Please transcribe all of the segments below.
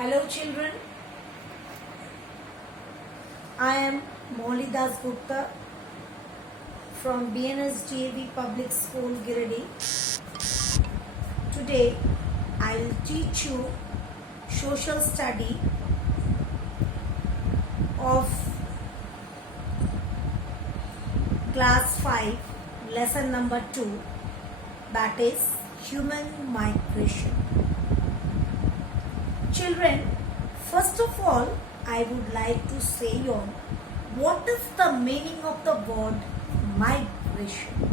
Hello children, I am Molly Das Gupta from BNSDAV Public School Giradi. Today I will teach you social study of class 5 lesson number 2, that is human migration. Children, first of all, I would like to say on what is the meaning of the word migration.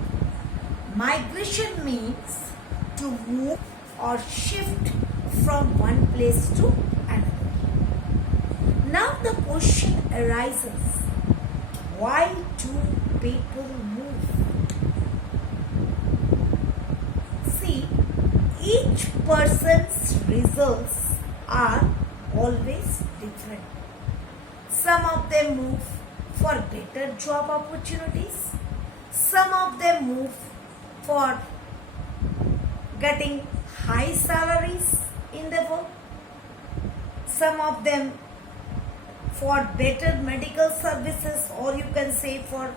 Migration means to move or shift from one place to another. Now the question arises, why do people move? See, each person's results are always different. Some of them move for better job opportunities. Some of them move for getting high salaries in the work. Some of them for better medical services, or you can say for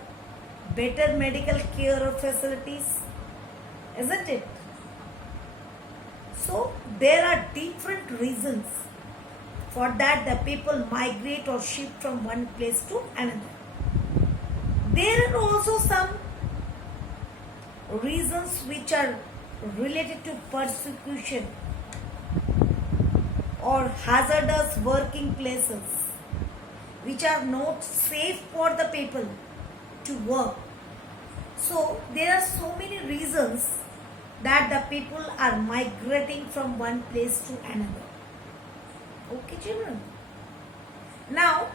better medical care or facilities. Isn't it? So there are different reasons for that the people migrate or shift from one place to another. There are also some reasons which are related to persecution or hazardous working places which are not safe for the people to work. So there are so many reasons that the people are migrating from one place to another. Okay, children. Now,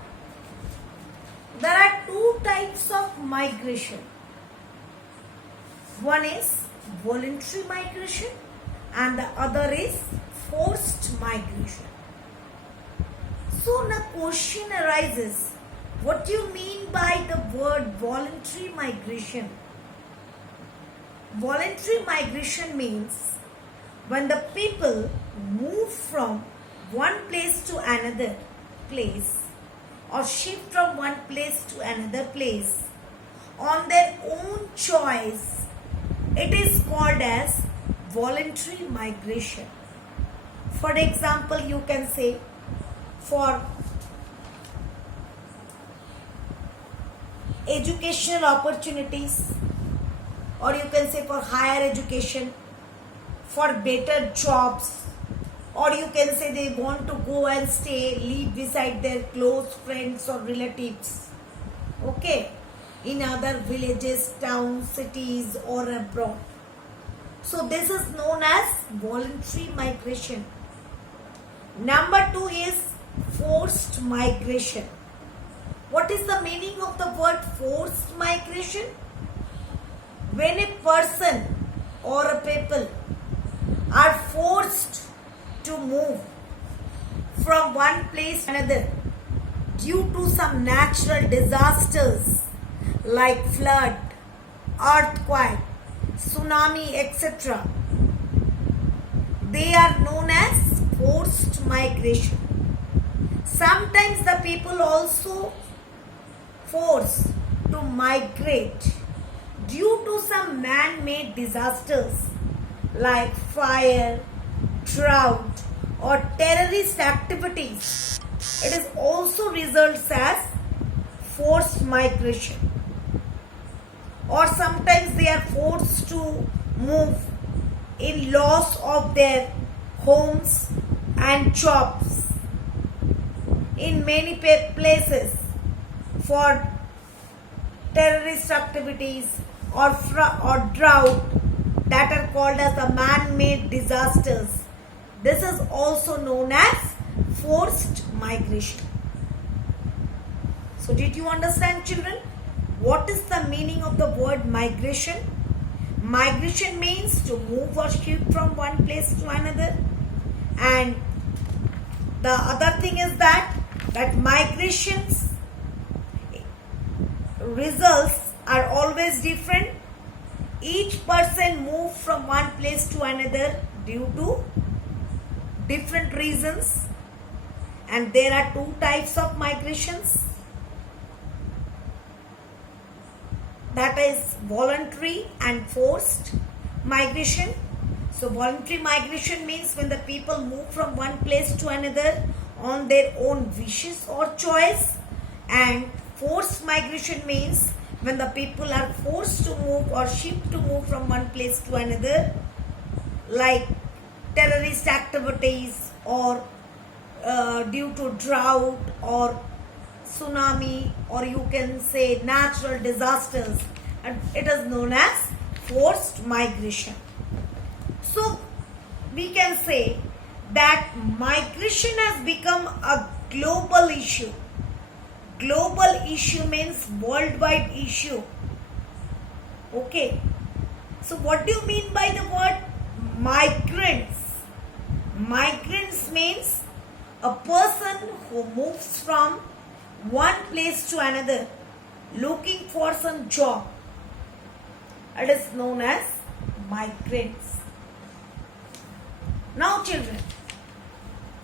there are two types of migration. One is voluntary migration and the other is forced migration. So, the question arises, what do you mean by the word voluntary migration? Voluntary migration means when the people move from one place to another place or shift from one place to another place on their own choice, it is called as voluntary migration. For example, you can say for educational opportunities, or you can say for higher education, for better jobs, or you can say they want to go and live beside their close friends or relatives, okay, in other villages, towns, cities or abroad. So this is known as voluntary migration. Number 2 is forced migration. What is the meaning of the word forced migration? When a person or a people are forced to move from one place to another due to some natural disasters like flood, earthquake, tsunami, etc., they are known as forced migration. Sometimes the people also forced to migrate due to some man-made disasters like fire, drought or terrorist activities. It is also results as forced migration. Or sometimes they are forced to move in loss of their homes and jobs in many places for terrorist activities or drought that are called as the man-made disasters. This is also known as forced migration. So did you understand, children? What is the meaning of the word migration? Migration means to move or shift from one place to another. And the other thing is that migrations results are always different. Each person moves from one place to another due to different reasons. And there are two types of migrations. That is voluntary and forced migration. So voluntary migration means when the people move from one place to another on their own wishes or choice, and forced migration means when the people are forced to move or shipped to move from one place to another, like terrorist activities or due to drought or tsunami, or you can say natural disasters, and it is known as forced migration. So we can say that migration has become a global issue. Global issue means worldwide issue. Okay. So what do you mean by the word migrants? Migrants means a person who moves from one place to another looking for some job. It is known as migrants. Now children,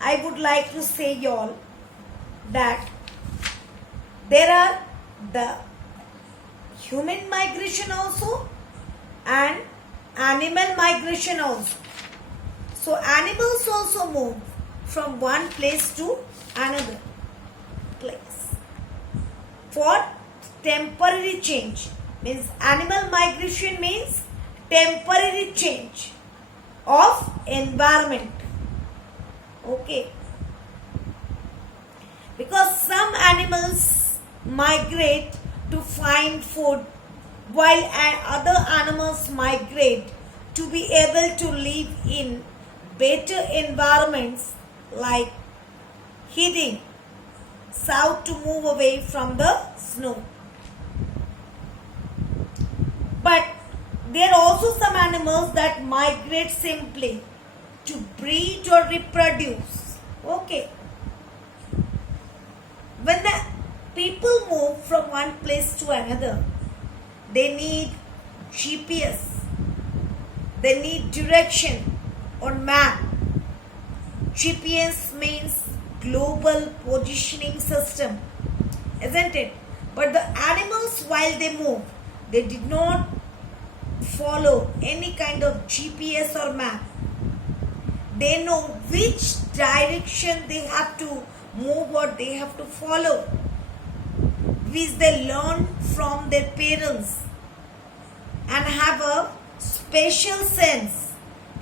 I would like to say you all that there are the human migration also and animal migration also. So animals also move from one place to another place for temporary change. Means animal migration means temporary change of environment. Okay. Because some animals migrate to find food, while other animals migrate to be able to live in better environments, like heading south to move away from the snow. But there are also some animals that migrate simply to breed or reproduce. Okay. When the people move from one place to another, they need GPS, they need direction on map. GPS means global positioning system, isn't it? But the animals, while they move, they did not follow any kind of GPS or map. They know which direction they have to move or they have to follow, which they learn from their parents and have a special sense,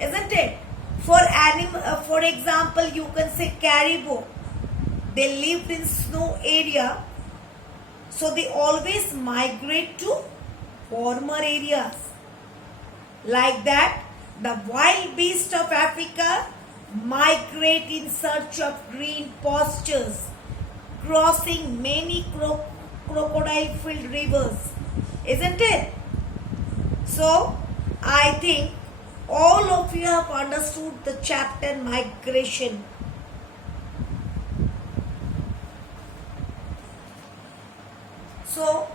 isn't it? For example, you can say caribou. They lived in snow area, so they always migrate to warmer areas. Like that, the wild beasts of Africa migrate in search of green pastures, crossing many crocodile-filled rivers, isn't it? So, I think all of you have understood the chapter migration. So,